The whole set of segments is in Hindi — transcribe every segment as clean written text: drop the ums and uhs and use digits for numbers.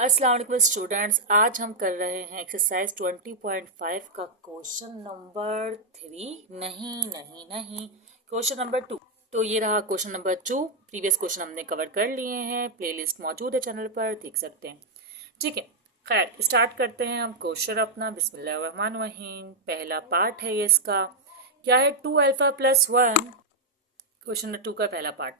अस्सलाम वालेकुम स्टूडेंट्स, आज हम कर रहे हैं एक्सरसाइज 20.5 का क्वेश्चन नंबर 3। नहीं, क्वेश्चन नंबर 2। तो ये रहा क्वेश्चन नंबर 2। प्रीवियस क्वेश्चन हमने कवर कर लिए हैं, प्लेलिस्ट मौजूद है चैनल पर, देख सकते हैं। ठीक है, खैर स्टार्ट करते हैं हम क्वेश्चन अपना। बिस्मिल्लाहिर्रहमानिर्रहीम। पहला पार्ट है ये इसका, क्या है 2α+1। क्वेश्चन नंबर 2 का पहला पार्ट।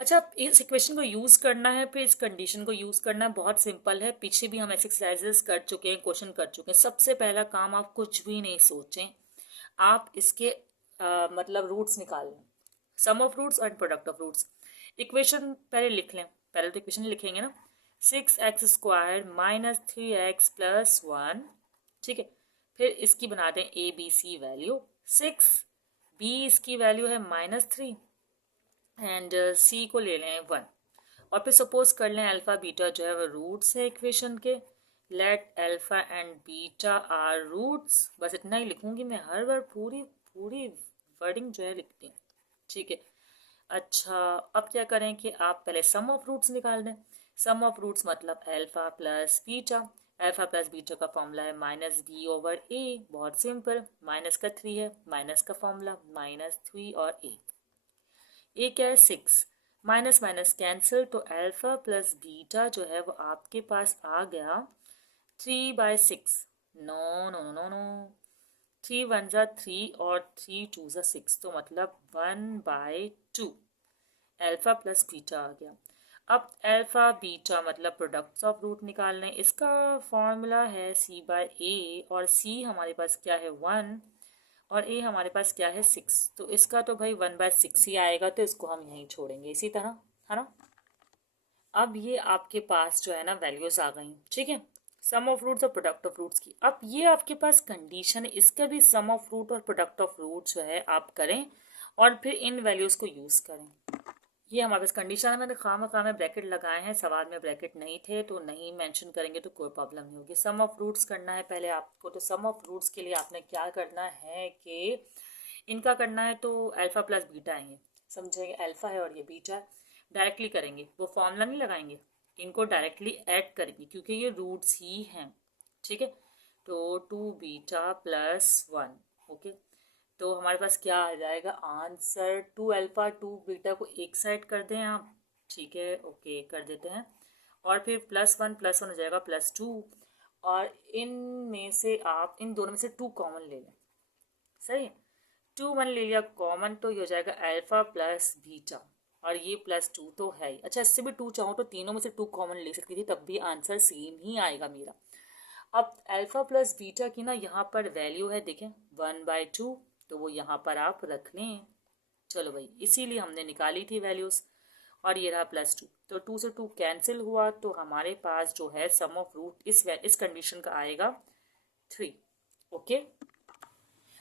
अच्छा, इस इक्वेशन को यूज़ करना है, फिर इस कंडीशन को यूज़ करना बहुत सिंपल है। पीछे भी हम एक्सरसाइजेस कर चुके हैं, क्वेश्चन कर चुके हैं। सबसे पहला काम, आप कुछ भी नहीं सोचें, आप इसके मतलब रूट्स निकाल लें, sum of roots and product of roots. Equation पहले लिख लें, पहले तो इक्वेशन लिखेंगे ना। 6x² - 3x+1। ठीक है, फिर इसकी बना दें A B C value. 6 B इसकी वैल्यू है -3 एंड सी को ले लें 1। और फिर सपोज कर लें अल्फा बीटा जो है वो रूट्स है इक्वेशन के। Let alpha and beta are roots. बस इतना ही लिखूंगी मैं, हर बार पूरी पूरी वर्डिंग जो है लिखती हूँ। ठीक है, अच्छा अब क्या करें कि आप पहले सम ऑफ रूट्स निकाल दें। सम ऑफ रूट्स मतलब alpha plus beta. Alpha plus beta का फॉर्मूला है -b/a। बहुत सिंपल, माइनस का 3 है, माइनस का फॉर्मूला -3 और ए क्या है 6। माइनस माइनस कैंसिल, तो अल्फा प्लस बीटा जो है वो आपके पास आ गया 3/6। नो नो नो नो, 3 1 3 और 3 2 6, तो मतलब 1/2 अल्फा प्लस बीटा आ गया। अब अल्फा बीटा मतलब प्रोडक्ट्स ऑफ रूट निकालने, इसका फॉर्मूला है c/a, और c हमारे पास क्या है 1 और a हमारे पास क्या है 6। तो इसका तो भाई 1/6 ही आएगा, तो इसको हम यहीं छोड़ेंगे इसी तरह, है ना। अब ये आपके पास जो है ना वैल्यूज आ गई। ठीक है, सम ऑफ रूट्स और प्रोडक्ट ऑफ रूट्स की। अब ये आपके पास कंडीशन है, इसका भी सम ऑफ रूट और प्रोडक्ट ऑफ रूट जो है आप करें और फिर इन वैल्यूज को यूज करें। ये हमारे पास कंडीशन है। मैंने खामा में ब्रैकेट लगाए हैं, सवाल में ब्रैकेट नहीं थे तो नहीं मेंशन करेंगे तो कोई प्रॉब्लम नहीं होगी। सम ऑफ रूट्स करना है पहले आपको, तो सम ऑफ रूट्स के लिए आपने क्या करना है कि इनका करना है तो अल्फा प्लस बीटा आएंगे, समझेंगे। अल्फा है और ये बीटा है, डायरेक्टली करेंगे, वो फॉर्मूला नहीं लगाएंगे, इनको डायरेक्टली ऐड करेंगे क्योंकि ये रूट्स ही हैं। ठीक है, तो 2β+1। ओके, तो हमारे पास क्या आ जाएगा आंसर, 2α 2β को एक साइड कर दें आप। ठीक है, ओके कर देते हैं, और फिर +1 हो जाएगा +2, और इन में से आप इन दोनों में से 2 कॉमन ले लें। सही है, 2 1 ले लिया कॉमन, तो ये हो जाएगा अल्फा प्लस बीटा, और ये +2 तो है ही। अच्छा, इससे भी 2 चाहो तो तीनों में से 2 कॉमन ले सकती थी, तब भी आंसर सेम ही आएगा मेरा। अब अल्फा प्लस बीटा की ना यहाँ पर वैल्यू है, देखें 1/2, तो वो यहाँ पर आप रख लें। चलो भाई, इसीलिए हमने निकाली थी वैल्यूज। और ये रहा +2, तो 2 से 2 कैंसिल हुआ, तो हमारे पास जो है सम ऑफ रूट इस कंडीशन का आएगा 3। ओके,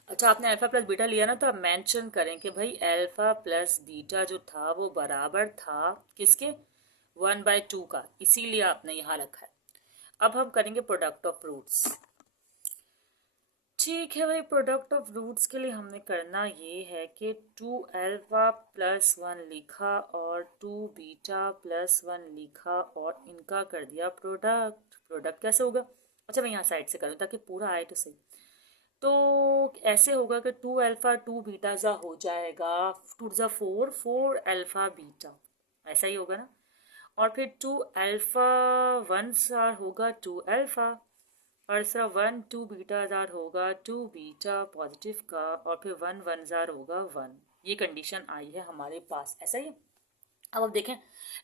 अच्छा आपने अल्फा प्लस बीटा लिया ना, तो आप मेंशन करें कि भाई अल्फा प्लस बीटा जो था वो बराबर था किसके, 1/2 का, इसीलिए आपने यहाँ रखा है। अब हम करेंगे प्रोडक्ट ऑफ रूट्स। ठीक है भाई, प्रोडक्ट ऑफ रूट्स के लिए हमने करना ये है कि 2α+1 लिखा और 2β+1 लिखा और इनका कर दिया प्रोडक्ट। प्रोडक्ट कैसे होगा, अच्छा मैं यहाँ साइड से करूँ ताकि पूरा आए तो सही। तो ऐसे होगा कि 2α 2β ज़ा हो जाएगा 2 ज़ा 4, 4α β, ऐसा ही होगा ना। और फिर 2α 1 ज़ा होगा 2α, और इसका 1 2β ज़ार होगा 2β पॉजिटिव का, और फिर 1 1 ज़ार होगा 1। ये कंडीशन आई है हमारे पास, ऐसा ही है। अब देखें,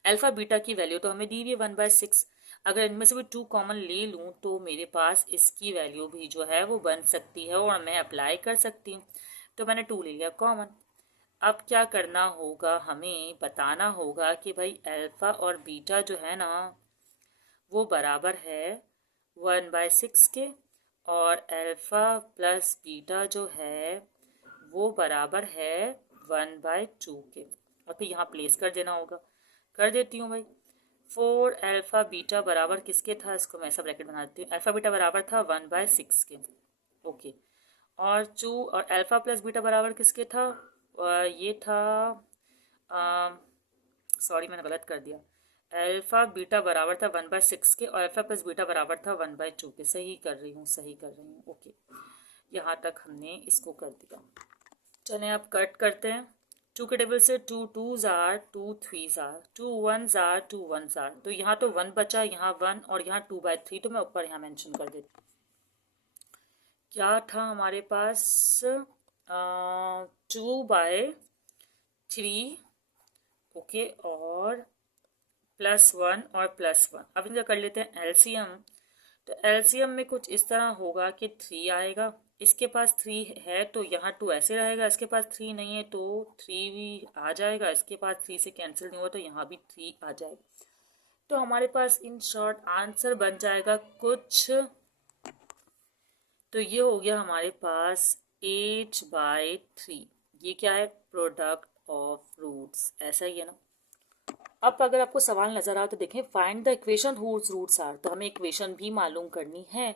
अल्फा बीटा की वैल्यू तो हमें दी हुई है 1/6। अगर इनमें से भी 2 कॉमन ले लूँ तो मेरे पास इसकी वैल्यू भी जो है वो बन सकती है और मैं अप्लाई कर सकती हूँ। तो मैंने 2 ले लिया कॉमन। अब क्या करना होगा, हमें बताना होगा कि भाई अल्फा और बीटा जो है ना वो बराबर है 1/6 के, और अल्फा प्लस बीटा जो है वो बराबर है 1/2 के। और फिर यहाँ प्लेस कर देना होगा, कर देती हूँ भाई। 4α β बराबर किसके था, इसको मैं ऐसा ब्रैकेट बना देती हूँ। अल्फा बीटा बराबर था 1/6 के। ओके, और 2 और अल्फा प्लस बीटा बराबर किसके था, ये था, सॉरी मैंने गलत कर दिया, अल्फा बीटा बराबर था 1/6 के और अल्फा प्लस बीटा बराबर था 1/2 के। सही कर रही हूँ ओके, यहाँ तक हमने इसको कर दिया। चलें अब कट करते हैं। 2 के टेबल से 2 2s are 2 3s are 2 1s are 2 1s are, तो यहाँ तो 1 बचा, यहाँ 1 और यहाँ 2/3, तो मैं ऊपर यहाँ मेंशन कर देती हूँ। क्या था हमारे पास 2/3 ओके और +1 और +1। अब इनका कर लेते हैं एलसीएम। तो एलसीएम में कुछ इस तरह होगा कि 3 आएगा, इसके पास 3 है तो यहाँ 2 ऐसे रहेगा, इसके पास 3 नहीं है तो 3 भी आ जाएगा, इसके पास 3 से कैंसिल नहीं हुआ तो यहाँ भी 3 आ जाएगा। तो हमारे पास इन शॉर्ट आंसर बन जाएगा कुछ, तो ये हो गया हमारे पास 8/3। ये क्या है? प्रोडक्ट ऑफ रूट्स, ऐसा ही है ना। अब अगर आपको सवाल नजर आए तो देखें, find the equation whose roots are, तो हमें इक्वेशन भी मालूम करनी है।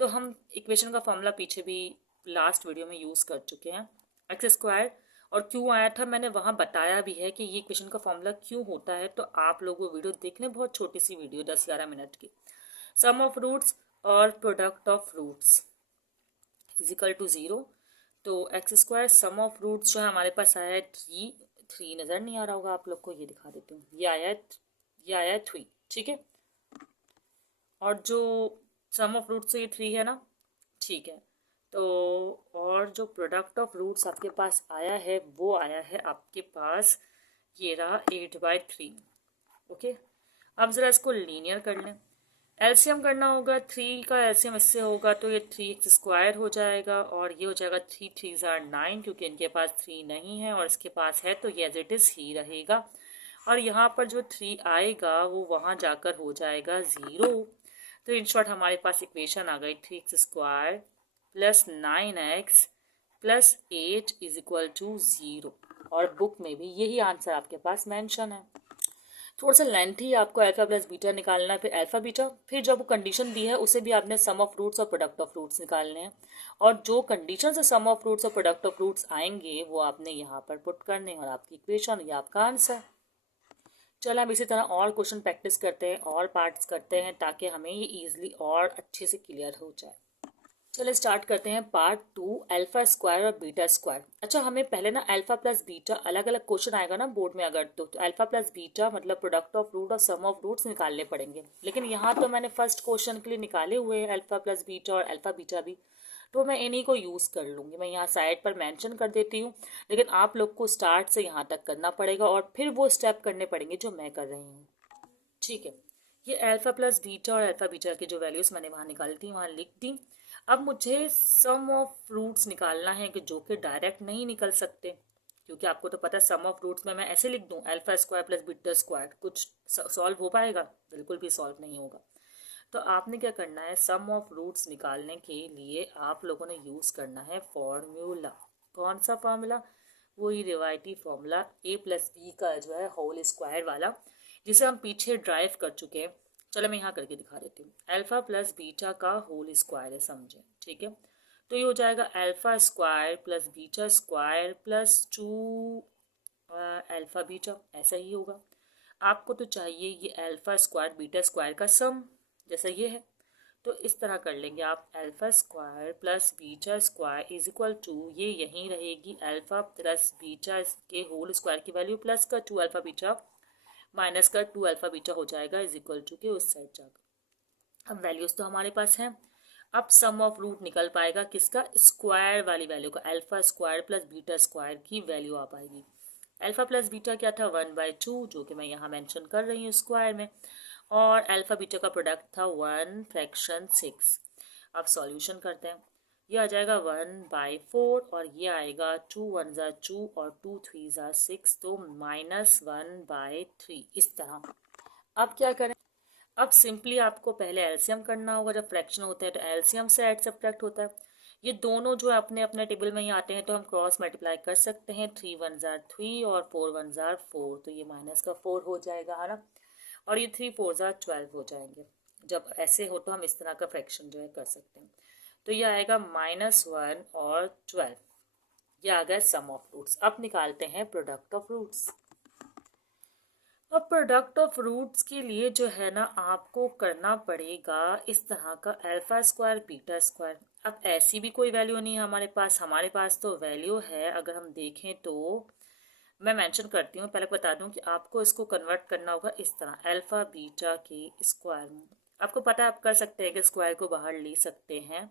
तो हम इक्वेशन का फॉर्मूला पीछे भी लास्ट वीडियो में यूज़ कर चुके हैं। x², और क्यों आया था मैंने वहाँ बताया भी है कि ये इक्वेशन का फॉर्मूला क्यों होता है, तो आप लोग वो वीडियो देख लें, बहुत छोटी सी वीडियो 10-11 मिनट की। सम ऑफ रूट्स और product of roots is equal to 0। तो x² सम ऑफ रूट्स जो है हमारे पास आया है 3 नज़र नहीं आ रहा होगा आप लोग को, ये दिखा देती हूँ, ये आया है 3, ठीक है। और जो सम ऑफ रूट्स ये 3 है ना, ठीक है। तो और जो प्रोडक्ट ऑफ रूट्स आपके पास आया है वो आया है आपके पास, ये रहा 8/3 ओके। अब ज़रा इसको लीनियर कर लें। एलसीएम करना होगा, 3 का एलसीएम इससे होगा तो ये 3x² हो जाएगा और ये हो जाएगा 3 3s are 9, क्योंकि इनके पास 3 नहीं है और इसके पास है तो ये एज इट इज़ ही रहेगा। और यहाँ पर जो 3 आएगा वो वहाँ जाकर हो जाएगा 0। तो इन शॉर्ट हमारे पास इक्वेशन आ गई 3x² + 9x + 8 is equal to 0। और बुक में भी यही आंसर आपके पास मेंशन है। थोड़ा सा लेंथी आपको अल्फा प्लस बीटा निकालना है, फिर अल्फा बीटा, फिर जो कंडीशन दी है उसे भी आपने सम ऑफ रूट्स और प्रोडक्ट ऑफ रूट्स निकालने हैं, और जो कंडीशन से सम ऑफ रूट्स और प्रोडक्ट ऑफ रूट्स आएंगे वो आपने यहाँ पर पुट करने और आपकी इक्वेशन या आपका आंसर। चलो हम इसी तरह और क्वेश्चन प्रैक्टिस करते हैं और पार्ट्स करते हैं ताकि हमें ये ईजिली और अच्छे से क्लियर हो जाए। चलो स्टार्ट करते हैं पार्ट 2, α² और β²। अच्छा, हमें पहले ना अल्फा प्लस बीटा, अलग अलग क्वेश्चन आएगा ना बोर्ड में अगर, तो अल्फा प्लस बीटा मतलब प्रोडक्ट ऑफ रूट और सम ऑफ रूट्स निकालने पड़ेंगे। लेकिन यहाँ तो मैंने फर्स्ट क्वेश्चन के लिए निकाले हुए हैं अल्फा प्लस बीटा और अल्फा बीटा भी, तो मैं इन्हीं को यूज़ कर लूँगी। मैं यहाँ साइड पर मेंशन कर देती हूँ, लेकिन आप लोग को स्टार्ट से यहाँ तक करना पड़ेगा और फिर वो स्टेप करने पड़ेंगे जो मैं कर रही हूँ, ठीक है। ये अल्फा प्लस बीटा और अल्फा बीटा की जो वैल्यूज़ मैंने वहाँ निकाली थी वहाँ लिख दी। अब मुझे सम ऑफ रूट्स निकालना है कि जो कि डायरेक्ट नहीं निकल सकते, क्योंकि आपको तो पता है सम ऑफ रूट्स में मैं ऐसे लिख दूँ α² + β², कुछ सॉल्व हो पाएगा? बिल्कुल भी सॉल्व नहीं होगा। तो आपने क्या करना है, सम ऑफ रूट्स निकालने के लिए आप लोगों ने यूज़ करना है फॉर्मूला। कौन सा फॉर्मूला? वही रिवायती फॉर्मूला a + b का जो है होल स्क्वायर वाला, जिसे हम पीछे ड्राइव कर चुके हैं। चलो मैं यहाँ करके दिखा देती हूँ। अल्फा प्लस बीटा का होल स्क्वायर है, समझे, ठीक है। तो ये हो जाएगा α² + β² + 2 अल्फा बीटा, ऐसा ही होगा। आपको तो चाहिए ये α² β² का सम, जैसा ये है, तो इस तरह कर लेंगे आप। α² + β² इज इक्वल टू, ये यहीं रहेगी, अल्फा प्लस बीटा के होल स्क्वायर की वैल्यू प्लस का 2 अल्फा बीटा माइनस का 2 अल्फा बीटा हो जाएगा इज इक्वल टू के उस साइड जाकर। अब वैल्यूज तो हमारे पास हैं। अब सम ऑफ रूट निकल पाएगा किसका? स्क्वायर वाली वैल्यू का, α² + β² की वैल्यू आ पाएगी। अल्फा प्लस बीटा क्या था? 1/2, जो कि मैं यहाँ मेंशन कर रही हूँ स्क्वायर में, और अल्फा बीटा का प्रोडक्ट था 1/6। अब सॉल्यूशन करते हैं। ये आ जाएगा 1/4 और ये आएगा 2 1s are 2 और 2 3s are 6, तो -1/3 इस तरह। अब क्या करें? अब सिंपली आपको पहले एलसीएम करना होगा। जब फ्रैक्शन होता है तो एलसीएम से ऐड सब्ट्रैक्ट होता है। ये दोनों जो अपने अपने टेबल में ही आते हैं तो हम क्रॉस मल्टीप्लाई कर सकते हैं। 3 1s are 3 और 4 1s are 4, तो ये -4 हो जाएगा, है ना। और ये 3 4s are 12 हो जाएंगे। जब ऐसे हो तो हम इस तरह का फ्रैक्शन जो है कर सकते हैं। तो ये आएगा -1 और 12। ये आ गया सम ऑफ रूट्स। अब निकालते हैं प्रोडक्ट ऑफ रूट्स। अब प्रोडक्ट ऑफ रूट्स के लिए जो है ना आपको करना पड़ेगा इस तरह का अल्फा स्क्वायर बीटा स्क्वायर। अब ऐसी भी कोई वैल्यू नहीं है हमारे पास तो वैल्यू है। अगर हम देखें तो मैं मेंशन करती हूँ, पहले बता दूँ कि आपको इसको कन्वर्ट करना होगा इस तरह अल्फा बीटा के स्क्वायर में। आपको पता है आप कर सकते हैं कि स्क्वायर को बाहर ले सकते हैं।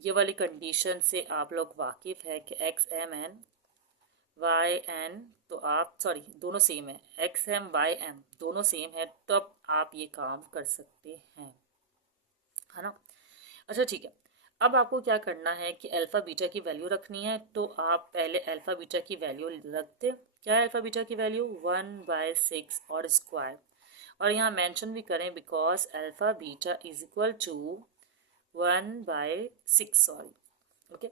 ये वाली कंडीशन से आप लोग वाकिफ है कि X M N Y N, तो आप सॉरी दोनों सेम है, एक्स एम वाई एम दोनों सेम है, तब आप ये काम कर सकते हैं, है ना। अच्छा ठीक है, अब आपको क्या करना है कि अल्फ़ा बीटा की वैल्यू रखनी है। तो आप पहले अल्फ़ा बीटा की वैल्यू रख दें। क्या है अल्फ़ा बीटा की वैल्यू? 1/6 और स्क्वायर, और यहाँ मेंशन भी करें because alpha beta is equal to 1/6 sorry. Okay,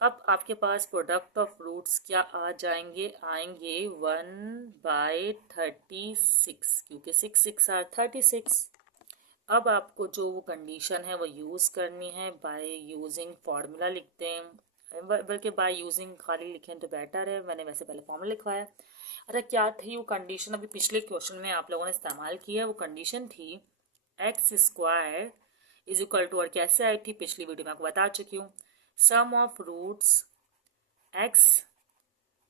अब आपके पास प्रोडक्ट ऑफ रूट्स क्या आ जाएंगे? आएंगे 1/36, क्योंकि 6 6 आर 36। अब आपको जो वो कंडीशन है वो यूज़ करनी है। बाय यूजिंग फार्मूला लिखते हैं, बल्कि बाय यूजिंग खाली लिखें तो बेटर है, मैंने वैसे पहले फार्मूला लिखवाया। अच्छा, क्या थी वो कंडीशन? अभी पिछले क्वेश्चन में आप लोगों ने इस्तेमाल किया, वो कंडीशन थी X square is equal to, और कैसे आई थी पिछली वीडियो में आपको बता चुकी हूँ, sum of roots X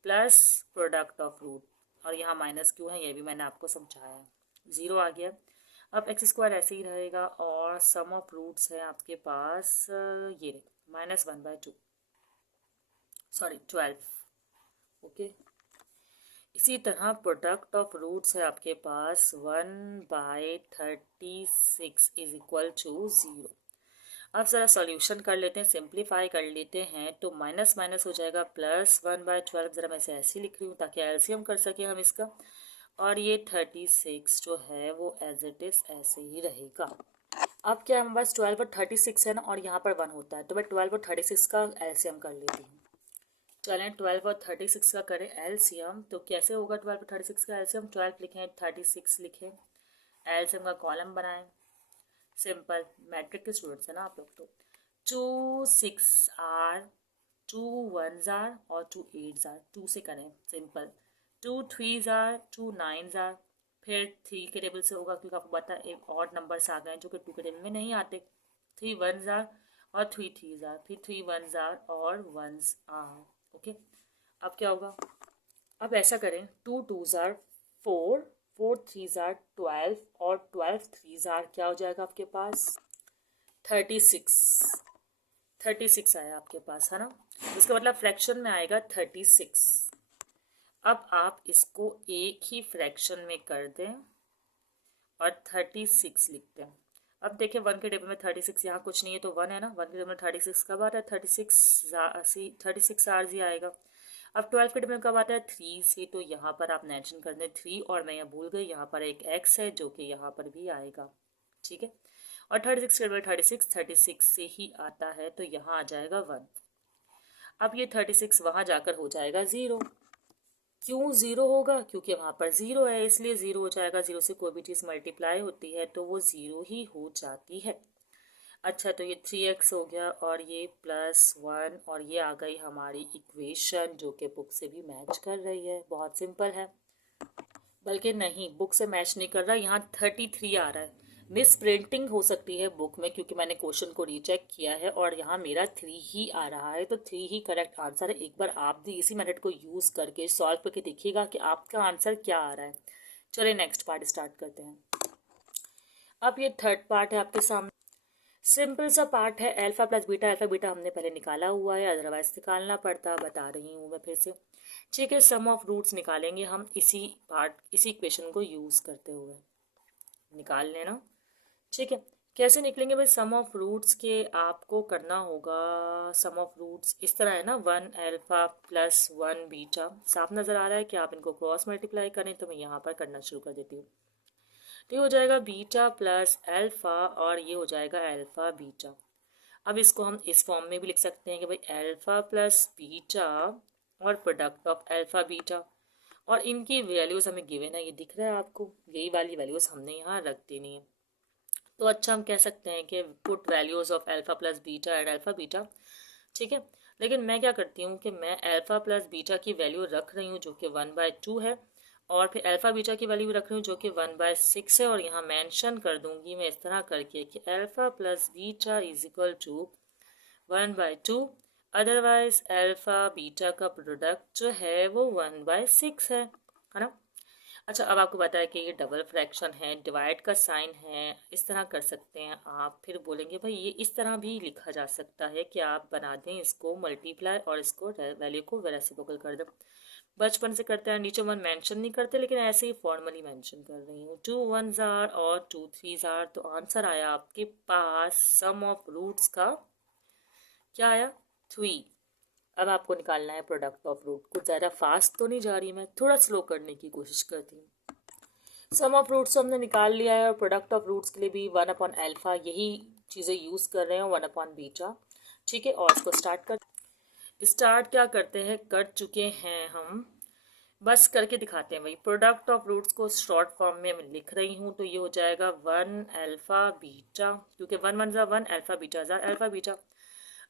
plus product of root, और यहाँ माइनस क्यों है ये भी मैंने आपको समझाया, ज़ीरो आ गया। अब एक्स स्क्वायर ऐसे ही रहेगा, और सम ऑफ रूट्स है आपके पास ये -1/2 सॉरी 12। ओके, इसी तरह प्रोडक्ट ऑफ रूट्स है आपके पास 1/36 इज इक्वल टू 0। अब ज़रा सॉल्यूशन कर लेते हैं, सिंप्लीफाई कर लेते हैं, तो माइनस माइनस हो जाएगा +1/12। ज़रा मैं इसे ऐसे ही लिख रही हूँ ताकि एलसीएम कर सकें हम इसका, और ये 36 जो है वो एज इट इज़ ऐसे ही रहेगा। अब क्या हमारे पास 12 और 36 है ना, और यहाँ पर 1 होता है, तो मैं 12 और 36 का एलसीएम कर लेती हूँ। चलें 12 और 36 का करें एलसीएम, तो कैसे होगा 12 और 36 का एलसीएम? 12 लिखें 36 लिखें, एलसीएम का कॉलम बनाएं। सिंपल, मैट्रिक के स्टूडेंट्स हैं ना आप लोग, तो 2 6 आर, 2 1 आर और 2 8 आर, 2 से करें सिंपल, 2 3 आर, 2 9 आर, फिर 3 के टेबल से होगा क्योंकि आपको पता है एक और नंबर्स आ गए जो कि 2 के टेबल में नहीं आते, 3 1 आर और 3 3 आर, फिर 3 1 आर और 1 आर। ओके, अब क्या होगा? अब ऐसा करें, 2 2 आर 4, 4 3 आर 12 और 12 3 आर क्या हो जाएगा आपके पास? 36। 36 आया आपके पास, है ना, इसका मतलब फ्रैक्शन में आएगा 36। अब आप इसको एक ही फ्रैक्शन में कर दें और 36 लिखते हैं। अब देखिए 1 के टेबल में 36 यहाँ कुछ नहीं है तो 1 है ना, 1 के टेबल में 36 कब आता है? 36 आरजी आएगा। अब 12 के टेबल में कब आता है? 3 से, तो यहाँ पर आप मेंशन कर दें 3, और मैं यहाँ भूल गई यहाँ पर एक x है जो कि यहाँ पर भी आएगा, ठीक है। और 36 के टेबल 36 से ही आता है, तो यहाँ आ जाएगा 1। अब ये 36 वहाँ जाकर हो जाएगा 0। क्यों 0 होगा? क्योंकि वहाँ पर 0 है इसलिए 0 हो जाएगा। 0 से कोई भी चीज़ मल्टीप्लाई होती है तो वो 0 ही हो जाती है। अच्छा, तो ये 3x हो गया और ये +1, और ये आ गई हमारी इक्वेशन जो कि बुक से भी मैच कर रही है। बहुत सिंपल है, बल्कि नहीं, बुक से मैच नहीं कर रहा, यहाँ 33 आ रहा है। मिस प्रिंटिंग हो सकती है बुक में क्योंकि मैंने क्वेश्चन को रीचेक किया है और यहाँ मेरा 3 ही आ रहा है, तो 3 ही करेक्ट आंसर है। एक बार आप भी इसी मेथड को यूज़ करके सॉल्व करके देखिएगा कि आपका आंसर क्या आ रहा है। चलिए नेक्स्ट पार्ट स्टार्ट करते हैं। अब ये थर्ड पार्ट है आपके सामने, सिंपल सा पार्ट है। Alpha plus beta, alpha beta हमने पहले निकाला हुआ है, अदरवाइज निकालना पड़ता, बता रही हूँ मैं फिर से। ठीक है, सम ऑफ रूट्स निकालेंगे हम इसी इक्वेशन को यूज़ करते हुए, निकाल लेना। ठीक है, कैसे निकलेंगे भाई? सम ऑफ रूट्स के आपको करना होगा, सम ऑफ रूट्स इस तरह है ना, 1 अल्फा प्लस 1 बीटा। साफ नज़र आ रहा है कि आप इनको क्रॉस मल्टीप्लाई करें, तो मैं यहाँ पर करना शुरू कर देती हूँ। तो ये हो जाएगा बीटा प्लस अल्फा, और ये हो जाएगा अल्फा बीटा। अब इसको हम इस फॉर्म में भी लिख सकते हैं कि भाई अल्फा प्लस बीटा और प्रोडक्ट ऑफ अल्फा बीटा, और इनकी वैल्यूज़ हमें गिवन है, ये दिख रहा है आपको, यही वाली वैल्यूज़ हमने यहाँ रख देनी है। तो अच्छा हम कह सकते हैं कि put values of alpha plus beta and alpha beta, ठीक है। लेकिन मैं क्या करती हूँ कि मैं अल्फा प्लस बीटा की वैल्यू रख रही हूँ जो कि 1/2 है, और फिर अल्फ़ा बीटा की वैल्यू रख रही हूँ जो कि 1/6 है, और यहाँ मेंशन कर दूंगी मैं इस तरह करके कि alpha plus beta is equal to 1/2, otherwise alpha beta का प्रोडक्ट जो है वो 1/6 है ना। अच्छा, अब आपको पता है कि ये डबल फ्रैक्शन है, डिवाइड का साइन है, इस तरह कर सकते हैं आप। फिर बोलेंगे भाई ये इस तरह भी लिखा जा सकता है कि आप बना दें इसको मल्टीप्लाई और इसको वैल्यू को रेसिप्रोकल कर दें। बचपन से करते हैं, नीचे वन मेंशन नहीं करते, लेकिन ऐसे ही फॉर्मली मेंशन कर रही हूँ। 2 1s आर और 2 3s आर, तो आंसर आया आपके पास सम ऑफ रूट्स का क्या आया, 3। अब आपको निकालना है प्रोडक्ट ऑफ रूट। कुछ ज़्यादा फास्ट तो नहीं जा रही, मैं थोड़ा स्लो करने की कोशिश करती हूँ। सम ऑफ रूट्स हमने निकाल लिया है, और प्रोडक्ट ऑफ रूट्स के लिए भी 1/अल्फ़ा यही चीज़ें यूज़ कर रहे हैं, 1/बीटा। ठीक है, और इसको स्टार्ट क्या करते हैं, कर चुके हैं हम, बस करके दिखाते हैं भाई। प्रोडक्ट ऑफ रूट्स को शॉर्ट फॉर्म में मैं लिख रही हूँ, तो ये हो जाएगा 1/बीटा, क्योंकि 1 1 ज़ा 1, अल्फ़ा बीटा ज़ा अल्फ़ा बीटा।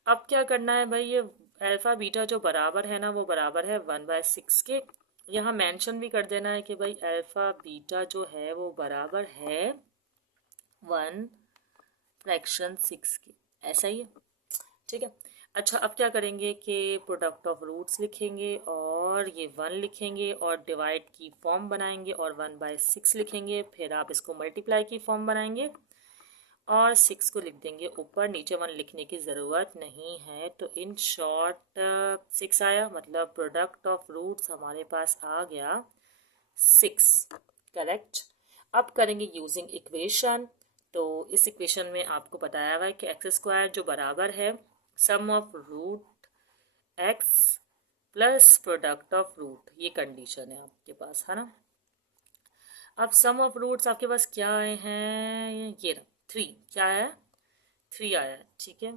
अब क्या करना है भाई, ये अल्फ़ा बीटा जो बराबर है ना, वो बराबर है 1/6 के। यहाँ मेंशन भी कर देना है कि भाई अल्फ़ा बीटा जो है वो बराबर है 1/6 के, ऐसा ही है। ठीक है। अच्छा, अब क्या करेंगे कि प्रोडक्ट ऑफ रूट्स लिखेंगे, और ये 1 लिखेंगे, और डिवाइड की फॉर्म बनाएंगे, और 1/6 लिखेंगे। फिर आप इसको मल्टीप्लाई की फॉर्म बनाएंगे, और 6 को लिख देंगे ऊपर, नीचे 1 लिखने की ज़रूरत नहीं है। तो इन शॉर्ट 6 आया, मतलब प्रोडक्ट ऑफ रूट्स हमारे पास आ गया 6, करेक्ट। अब करेंगे यूजिंग इक्वेशन। तो इस इक्वेशन में आपको बताया हुआ है कि x² जो बराबर है sum of root x plus product of root, ये कंडीशन है आपके पास, है ना। अब सम ऑफ रूट्स आपके पास क्या आए हैं, ये 3, क्या है, 3 आया है, ठीक है।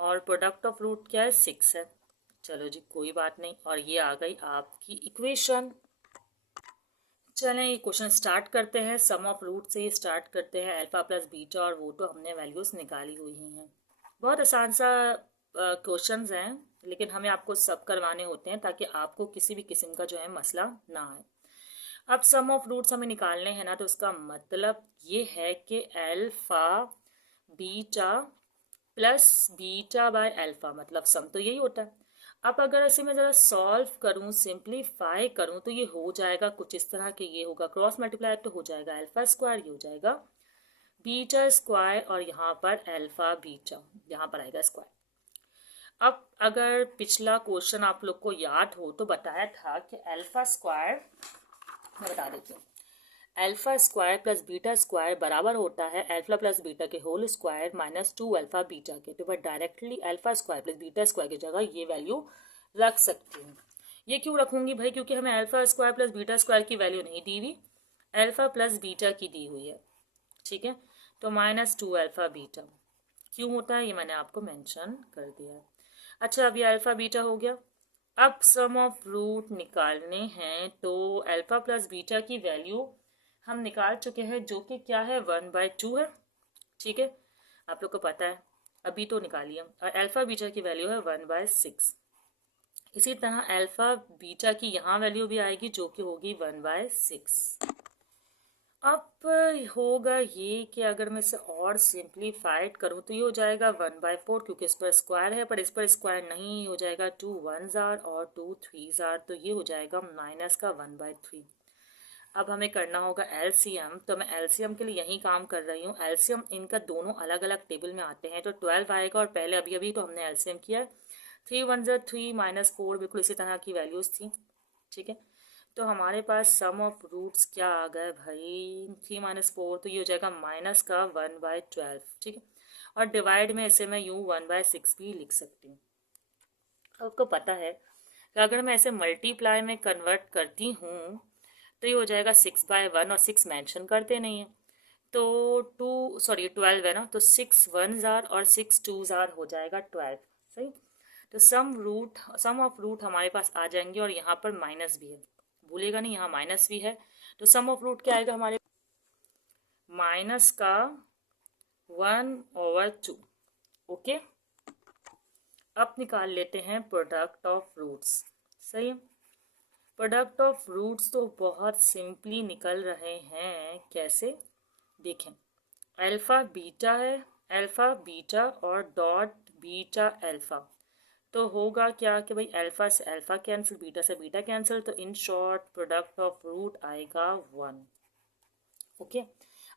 और प्रोडक्ट ऑफ रूट क्या है, 6 है। चलो जी, कोई बात नहीं, और ये आ गई आपकी इक्वेशन। चलें, ये क्वेश्चन स्टार्ट करते हैं। सम ऑफ रूट से ही स्टार्ट करते हैं, अल्फा प्लस बीटा, और वो तो हमने वैल्यूज़ निकाली हुई हैं। बहुत आसान सा क्वेश्चंस हैं, लेकिन हमें आपको सब करवाने होते हैं ताकि आपको किसी भी किस्म का जो है मसला ना आए। अब सम ऑफ रूट्स हमें निकालने हैं ना, तो उसका मतलब ये है कि alpha beta plus beta by alpha, मतलब सम तो यही होता है। अब अगर ऐसे मैं ज़रा सॉल्व करूँ, सिंप्लीफाई करूँ, तो ये हो जाएगा कुछ इस तरह के, ये होगा क्रॉस मल्टीप्लाई, तो हो जाएगा अल्फा स्क्वायर, ये हो जाएगा बीटा स्क्वायर, और यहाँ पर अल्फा बीटा, यहाँ पर आएगा स्क्वायर। अब अगर पिछला क्वेश्चन आप लोग को याद हो तो बताया था कि अल्फा स्क्वायर, मैं बता देती हूँ, alpha square plus beta square बराबर होता है अल्फा प्लस बीटा के whole square minus 2 alpha beta के। तो मैं directly alpha square plus beta square की जगह ये वैल्यू रख सकती हूँ। ये क्यों रखूंगी भाई, क्योंकि हमें alpha square plus beta square की वैल्यू नहीं दी हुई, अल्फा प्लस बीटा की दी हुई है, ठीक है। तो -2 अल्फा बीटा क्यों होता है, ये मैंने आपको मेंशन कर दिया है। अच्छा, अब ये अल्फा बीटा हो गया। अब सम ऑफ रूट निकालने हैं, तो अल्फा प्लस बीटा की वैल्यू हम निकाल चुके हैं, जो कि क्या है, 1/2 है, ठीक है, आप लोग को पता है, अभी तो निकालिए। और अल्फा बीटा की वैल्यू है 1/6। इसी तरह अल्फा बीटा की यहाँ वैल्यू भी आएगी, जो कि होगी 1/6। अब होगा ये कि अगर मैं इसे और सिंप्लीफाइड करूँ, तो ये हो जाएगा 1/4, क्योंकि इस पर स्क्वायर है, पर इस पर स्क्वायर नहीं, हो जाएगा 2 1s आर और 2 3s आर, तो ये हो जाएगा माइनस का 1/3। अब हमें करना होगा एलसीएम, तो मैं एलसीएम के लिए यही काम कर रही हूँ। एलसीएम इनका दोनों अलग अलग टेबल में आते हैं, तो 12 आएगा, और पहले अभी अभी तो हमने एलसीएम किया, 3 1 3 -4, बिल्कुल इसी तरह की वैल्यूज़ थी, ठीक है। तो हमारे पास सम ऑफ रूट्स क्या आ गए भाई, 3 -4, तो ये हो जाएगा माइनस का 1/12, ठीक है। और डिवाइड में इसे मैं यूँ 1/6 भी लिख सकती हूँ। आपको पता है कि अगर मैं इसे मल्टीप्लाई में कन्वर्ट करती हूँ, तो ये हो जाएगा 6/1, और 6 मेंशन करते नहीं है, तो 12 है ना, तो 6 1s आर और 6 2s आर, हो जाएगा 12, सही। तो सम ऑफ रूट हमारे पास आ जाएंगे, और यहाँ पर माइनस भी है, भूलेगा नहीं, यहाँ माइनस भी है। तो सम ऑफ रूट क्या आएगा हमारे, माइनस का 1/2, ओके। अब निकाल लेते हैं प्रोडक्ट ऑफ रूट्स, सही है। प्रोडक्ट ऑफ रूट्स तो बहुत सिंपली निकल रहे हैं। कैसे? देखें, अल्फ़ा बीटा है, अल्फ़ा बीटा और डॉट बीटा अल्फ़ा, तो होगा क्या कि भाई अल्फ़ा से अल्फ़ा कैंसिल, बीटा से बीटा कैंसिल, तो in short product of root आएगा 1। ओके,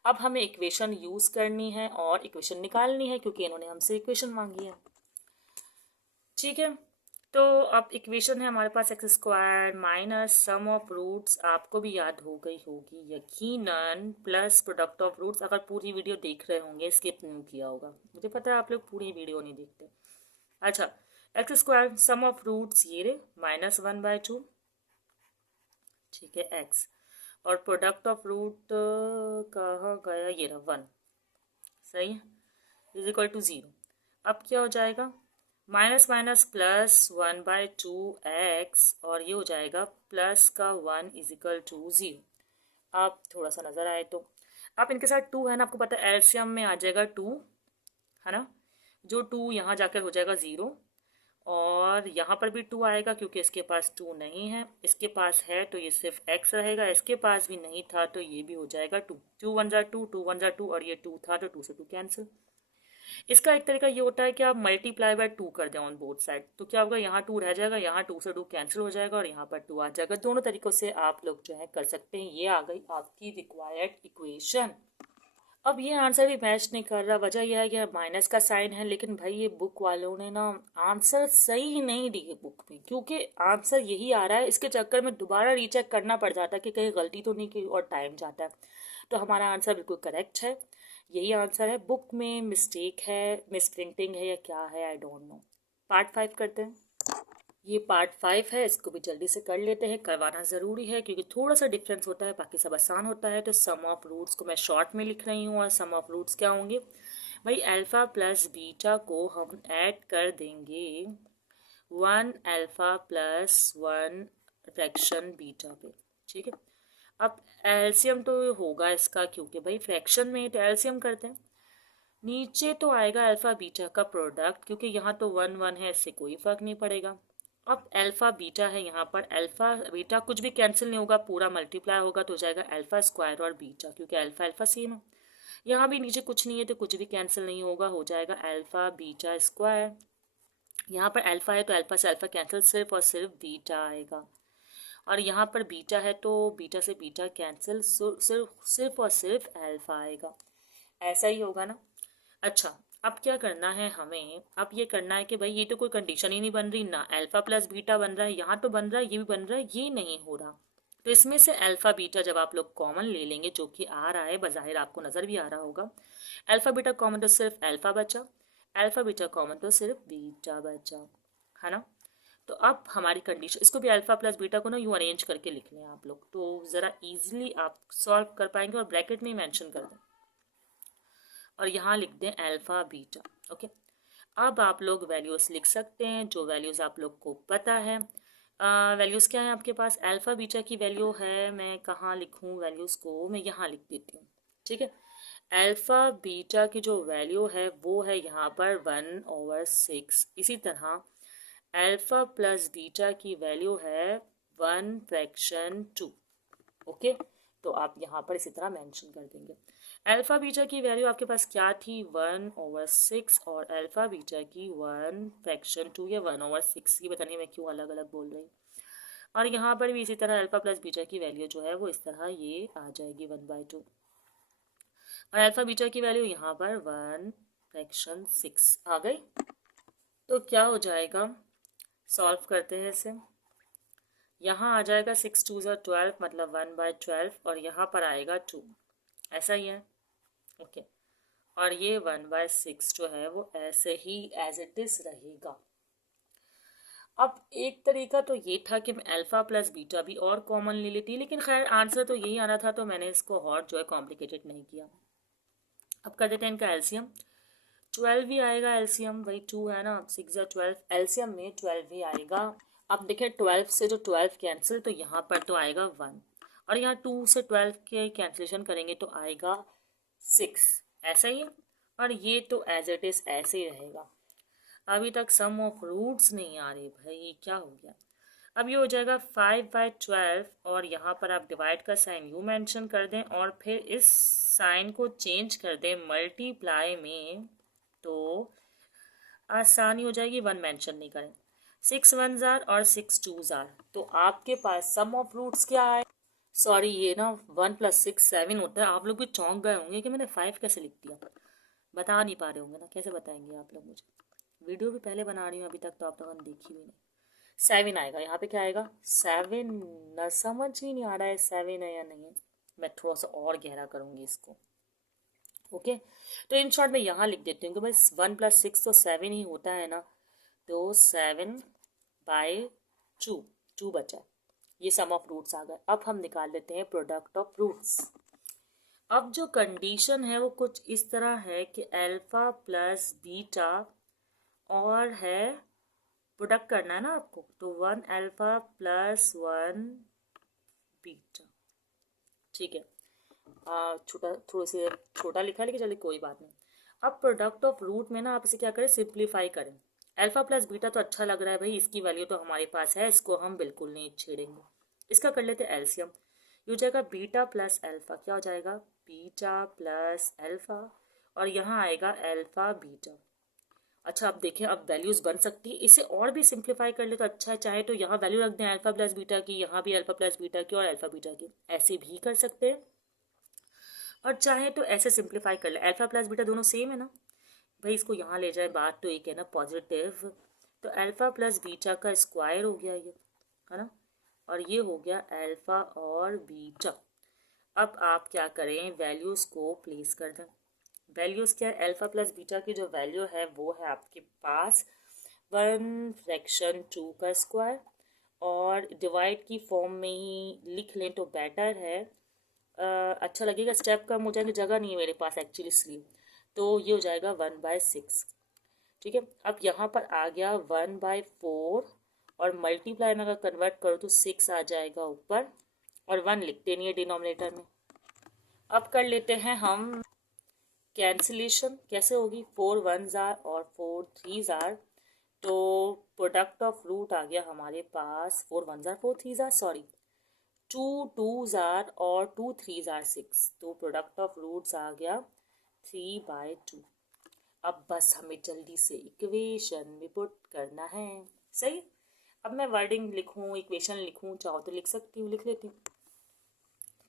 अब हमें इक्वेशन यूज़ करनी है और इक्वेशन निकालनी है क्योंकि इन्होंने हमसे इक्वेशन मांगी है। ठीक है, तो अब इक्वेशन है हमारे पास X square minus sum of roots, आपको भी याद हो गई होगी यकीनन, प्लस प्रोडक्ट ऑफ रूट्स। अगर पूरी वीडियो देख रहे होंगे, स्किप नहीं किया होगा, मुझे पता है आप लोग पूरी वीडियो नहीं देखते। अच्छा, X square sum of roots ये रे -1/2, ठीक है एक्स, और प्रोडक्ट ऑफ रूट कहाँ गया, ये रहा 1, सही है, इज इक्वल टू 0। अब क्या हो जाएगा, माइनस माइनस प्लस 1/2 एक्स, और ये हो जाएगा प्लस का 1 इज इक्वल टू 0। आप थोड़ा सा नज़र आए तो आप इनके साथ 2 है ना, आपको पता है एलसीएम में आ जाएगा 2, है ना, जो 2 यहाँ जाकर हो जाएगा 0, और यहाँ पर भी 2 आएगा क्योंकि इसके पास 2 नहीं है, इसके पास है तो ये सिर्फ x रहेगा, इसके पास भी नहीं था तो ये भी हो जाएगा 2, 2 1 जा 2, 2 1 जा 2, और ये 2 था तो 2 से 2 कैंसिल। इसका एक तरीका ये होता है कि आप मल्टीप्लाई बाय 2 कर दें ऑन बोथ साइड, तो क्या होगा, यहाँ 2 रह जाएगा, यहाँ 2 से 2 कैंसिल हो जाएगा और यहाँ पर 2 आ जाएगा। दोनों तरीकों से आप लोग जो है कर सकते हैं। ये आ गई आपकी रिक्वायर्ड इक्वेशन। अब ये आंसर भी मैच नहीं कर रहा, वजह यह है कि माइनस का साइन है, लेकिन भाई ये बुक वालों ने ना आंसर सही नहीं दिए बुक में, क्योंकि आंसर यही आ रहा है, इसके चक्कर में दोबारा रीचेक करना पड़ जाता है कि कहीं गलती तो नहीं की, और टाइम जाता है। तो हमारा आंसर बिल्कुल करेक्ट है, यही आंसर है। बुक में मिस्टेक है, मिस प्रिंटिंग है या क्या है, आई डोंट नो। पार्ट 5 करते हैं। ये पार्ट 5 है, इसको भी जल्दी से कर लेते हैं, करवाना ज़रूरी है क्योंकि थोड़ा सा डिफरेंस होता है, बाकी सब आसान होता है। तो सम ऑफ रूट्स को मैं शॉर्ट में लिख रही हूँ, और सम ऑफ रूट्स क्या होंगे भाई, अल्फ़ा प्लस बीटा को हम ऐड कर देंगे 1 अल्फ़ा प्लस 1 फ्रैक्शन बीटा पे, ठीक है। अब एलसीएम तो होगा इसका, क्योंकि भाई फ्रैक्शन में तो एलसीएम करते हैं। नीचे तो आएगा अल्फ़ा बीटा का प्रोडक्ट, क्योंकि यहाँ तो 1 1 है, इससे कोई फ़र्क नहीं पड़ेगा। अब अल्फ़ा बीटा है, यहाँ पर अल्फ़ा बीटा कुछ भी कैंसिल नहीं होगा, पूरा मल्टीप्लाई होगा तो हो जाएगा अल्फ़ा स्क्वायर और बीटा, क्योंकि अल्फ़ा अल्फ़ा सेम है। यहाँ भी नीचे कुछ नहीं है तो कुछ भी कैंसिल नहीं होगा, हो जाएगा अल्फ़ा बीटा स्क्वायर। यहाँ पर अल्फ़ा है तो अल्फ़ा से अल्फ़ा कैंसिल, सिर्फ और सिर्फ बीटा आएगा, और यहाँ पर बीटा है तो बीटा से बीटा कैंसिल, सिर्फ और सिर्फ अल्फ़ा आएगा। ऐसा ही होगा ना। अच्छा, अब क्या करना है हमें, अब ये करना है कि भाई ये तो कोई कंडीशन ही नहीं बन रही ना, अल्फा प्लस बीटा बन रहा है, यहाँ तो बन रहा है, ये भी बन रहा है, ये नहीं हो रहा। तो इसमें से अल्फा बीटा जब आप लोग कॉमन ले लेंगे, जो कि आ रहा है बज़ाहिर, आपको नज़र भी आ रहा होगा, अल्फा बीटा कॉमन तो सिर्फ अल्फा बचा, अल्फा बीटा कॉमन तो सिर्फ बीटा बचा, है ना। तो अब हमारी कंडीशन, इसको भी अल्फा प्लस बीटा को ना यूँ अरेंज करके लिख लें आप लोग, तो ज़रा इजीली आप सॉल्व कर पाएंगे, और ब्रैकेट में मेंशन कर दें और यहाँ लिख दें अल्फ़ा बीटा। ओके, अब आप लोग वैल्यूज़ लिख सकते हैं, जो वैल्यूज़ आप लोग को पता है। वैल्यूज़ क्या है आपके पास, अल्फ़ा बीटा की वैल्यू है, मैं कहाँ लिखूँ वैल्यूज़ को, मैं यहाँ लिख देती हूँ, ठीक है। अल्फ़ा बीटा की जो वैल्यू है वो है यहाँ पर 1/6। इसी तरह अल्फ़ा प्लस बीटा की वैल्यू है 1/2। ओके, तो आप यहाँ पर इसी तरह मेंशन कर देंगे। अल्फ़ा बीटा की वैल्यू आपके पास क्या थी, 1/6, और अल्फ़ा बीटा की 1/2 या 1/6 की, पता नहीं मैं क्यों अलग अलग बोल रही। और यहाँ पर भी इसी तरह अल्फ़ा प्लस बीटा की वैल्यू जो है वो इस तरह ये आ जाएगी 1/2, और अल्फ़ा बीटा की वैल्यू यहाँ पर 1/6 आ गई। तो क्या हो जाएगा, सॉल्व करते हैं इसे। यहाँ आ जाएगा 6 2 12, मतलब 1/12, और यहाँ पर आएगा 2, ऐसा ही है। ओके, और ये 1/6 जो है वो ऐसे ही एज इट इज रहेगा। अब एक तरीका तो ये था कि मैं अल्फ़ा प्लस बीटा भी और कॉमन ले लेती, लेकिन खैर आंसर तो यही आना था, तो मैंने इसको और जो है कॉम्प्लिकेटेड नहीं किया। अब कर देते हैं इनका एलसीएम, 12 ही आएगा एलसीएम, वही 2 है ना, 6 या 12, एलसीएम में 12 ही आएगा। अब देखें 12 से जो 12 कैंसिल, तो यहाँ पर तो आएगा 1, और यहाँ 2 से 12 के कैंसिलेशन करेंगे तो आएगा 6, ऐसा ही है। और ये तो एज इट इज़ ऐसे ही रहेगा। अभी तक सम ऑफ रूट्स नहीं आ रही भाई, क्या हो गया। अब ये हो जाएगा 5/12 और यहाँ पर आप डिवाइड का साइन यू मेंशन कर दें और फिर इस साइन को चेंज कर दें मल्टीप्लाई में, तो आसानी हो जाएगी, 1 मेंशन नहीं करें। 6 1 जार और 6 2 जार, तो आपके पास सम ऑफ रूट्स क्या है? सॉरी, ये ना 1 + 6 7 होता है। आप लोग भी चौंक गए होंगे कि मैंने 5 कैसे लिख दिया, बता नहीं पा रहे होंगे ना, कैसे बताएंगे आप लोग मुझे? वीडियो भी पहले बना रही हूँ, अभी तक तो आप लोगों ने देखी भी नहीं। 7 आएगा यहाँ पे, क्या आएगा 7 न, समझ ही नहीं आ रहा है 7 है या नहीं है। मैं थोड़ा सा और गहरा करूँगी इसको। ओके, तो इन शॉर्ट में यहाँ लिख देती हूँ कि भाई 1 + 6 तो 7 ही होता है ना, तो 7/2 2 बचा। ये सम ऑफ रूट्स आ गए। अब हम निकाल लेते हैं प्रोडक्ट ऑफ रूट्स। अब जो कंडीशन है वो कुछ इस तरह है कि अल्फा प्लस बीटा और है, प्रोडक्ट करना है ना आपको, तो 1 अल्फा प्लस 1 बीटा। ठीक है, छोटा, थोड़ा सा छोटा लिखा है लेकिन चलिए कोई बात नहीं। अब प्रोडक्ट ऑफ रूट में ना आप इसे क्या करें, सिंप्लीफाई करें। अल्फा प्लस बीटा तो अच्छा लग रहा है भाई, इसकी वैल्यू तो हमारे पास है, इसको हम बिल्कुल नहीं छेड़ेंगे। इसका कर लेते हैं एलसीएम। ये हो जाएगा बीटा प्लस अल्फा, क्या हो जाएगा बीटा प्लस अल्फा, और यहाँ आएगा अल्फा बीटा। अच्छा, अब देखें, अब वैल्यूज बन सकती है, इसे और भी सिंप्लीफाई कर ले तो अच्छा है। चाहे तो यहाँ वैल्यू रख दें अल्फा प्लस बीटा की, यहाँ भी अल्फा प्लस बीटा की और अल्फा बीटा की, ऐसे भी कर सकते हैं। और चाहे तो ऐसे सिंप्लीफाई कर ले, अल्फा प्लस बीटा दोनों सेम है ना भाई, इसको यहाँ ले जाए, बात तो एक है ना पॉजिटिव, तो अल्फा प्लस बीटा का स्क्वायर हो गया ये, है ना, और ये हो गया अल्फा और बीटा। अब आप क्या करें, वैल्यूज़ को प्लेस कर दें। वैल्यूज़ क्या है, अल्फा प्लस बीटा की जो वैल्यू है वो है आपके पास 1/2 का स्क्वायर, और डिवाइड की फॉर्म में ही लिख लें तो बेटर है, अच्छा लगेगा। स्टेप कम हो जाएंगे, जगह नहीं है मेरे पास एक्चुअली, इसलिए तो ये हो जाएगा 1/6। ठीक है, अब यहाँ पर आ गया 1/4, और मल्टीप्लाई में अगर कन्वर्ट करो तो 6 आ जाएगा ऊपर, और 1 लिखते नहीं है डिनोमिनेटर में। अब कर लेते हैं हम कैंसिलेशन, कैसे होगी, 4 1 जार और 4 3 जार, तो प्रोडक्ट ऑफ रूट आ गया हमारे पास 4 1 जार 4 3 जार, सॉरी 2 2 जार और 2 3 जार 6, तो प्रोडक्ट ऑफ रूट्स आ गया 3/2। अब बस हमें जल्दी से इक्वेशन में पुट करना है, सही। अब मैं वर्डिंग लिखूं, इक्वेशन लिखूं, चाहो तो लिख सकती हूँ, लिख लेती हूँ।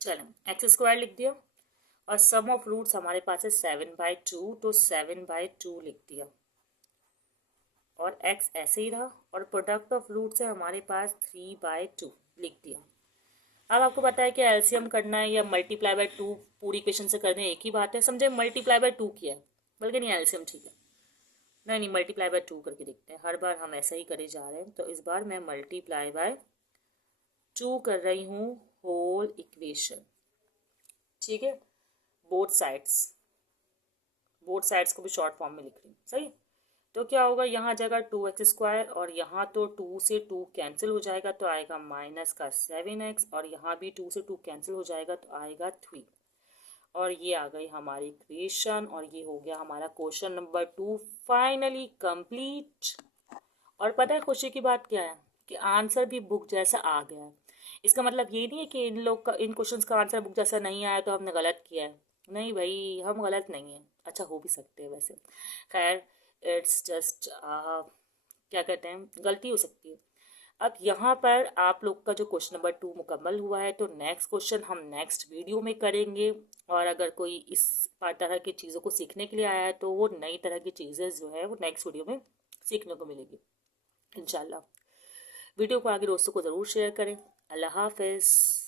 चलो, x² लिख दिया, और सम ऑफ रूट्स हमारे पास है 7/2, तो 7/2 लिख दिया, और x ऐसे ही रहा, और प्रोडक्ट ऑफ रूट्स है हमारे पास 3/2 लिख दिया। अब आपको पता है कि एलसीएम करना है या मल्टीप्लाई बाय 2 पूरी इक्वेशन से करना है, एक ही बात है, समझे, मल्टीप्लाई बाय 2 किया है, बल्कि नहीं एलसीएम, ठीक है, नहीं मल्टीप्लाई बाय 2 करके देखते हैं, हर बार हम ऐसा ही करे जा रहे हैं, तो इस बार मैं मल्टीप्लाई बाय 2 कर रही हूँ होल इक्वेशन। ठीक है, बोथ साइड्स को भी शॉर्ट फॉर्म में लिख रही हूँ, सही। तो क्या होगा, यहाँ आ जाएगा 2x², और यहाँ तो 2 से 2 कैंसिल हो जाएगा तो आएगा -7x, और यहाँ भी 2 से 2 कैंसिल हो जाएगा तो आएगा 3, और ये आ गई हमारी इक्वेशन, और ये हो गया हमारा क्वेश्चन नंबर 2 फाइनली कंप्लीट। और पता है खुशी की बात क्या है, कि आंसर भी बुक जैसा आ गया है। इसका मतलब ये नहीं है कि इन लोग का, इन क्वेश्चंस का आंसर बुक जैसा नहीं आया तो हमने गलत किया है, नहीं भाई, हम गलत नहीं है, अच्छा हो भी सकते हैं वैसे, खैर इट्स जस्ट क्या कहते हैं, गलती हो सकती है। अब यहाँ पर आप लोग का जो क्वेश्चन नंबर 2 मुकम्मल हुआ है, तो नेक्स्ट क्वेश्चन हम नेक्स्ट वीडियो में करेंगे, और अगर कोई इस तरह की चीज़ों को सीखने के लिए आया है तो वो नई तरह की चीज़ें जो है वो नेक्स्ट वीडियो में सीखने को मिलेगी इंशाल्लाह। वीडियो को आगे दोस्तों को ज़रूर शेयर करें। अल्लाह हाफिज़।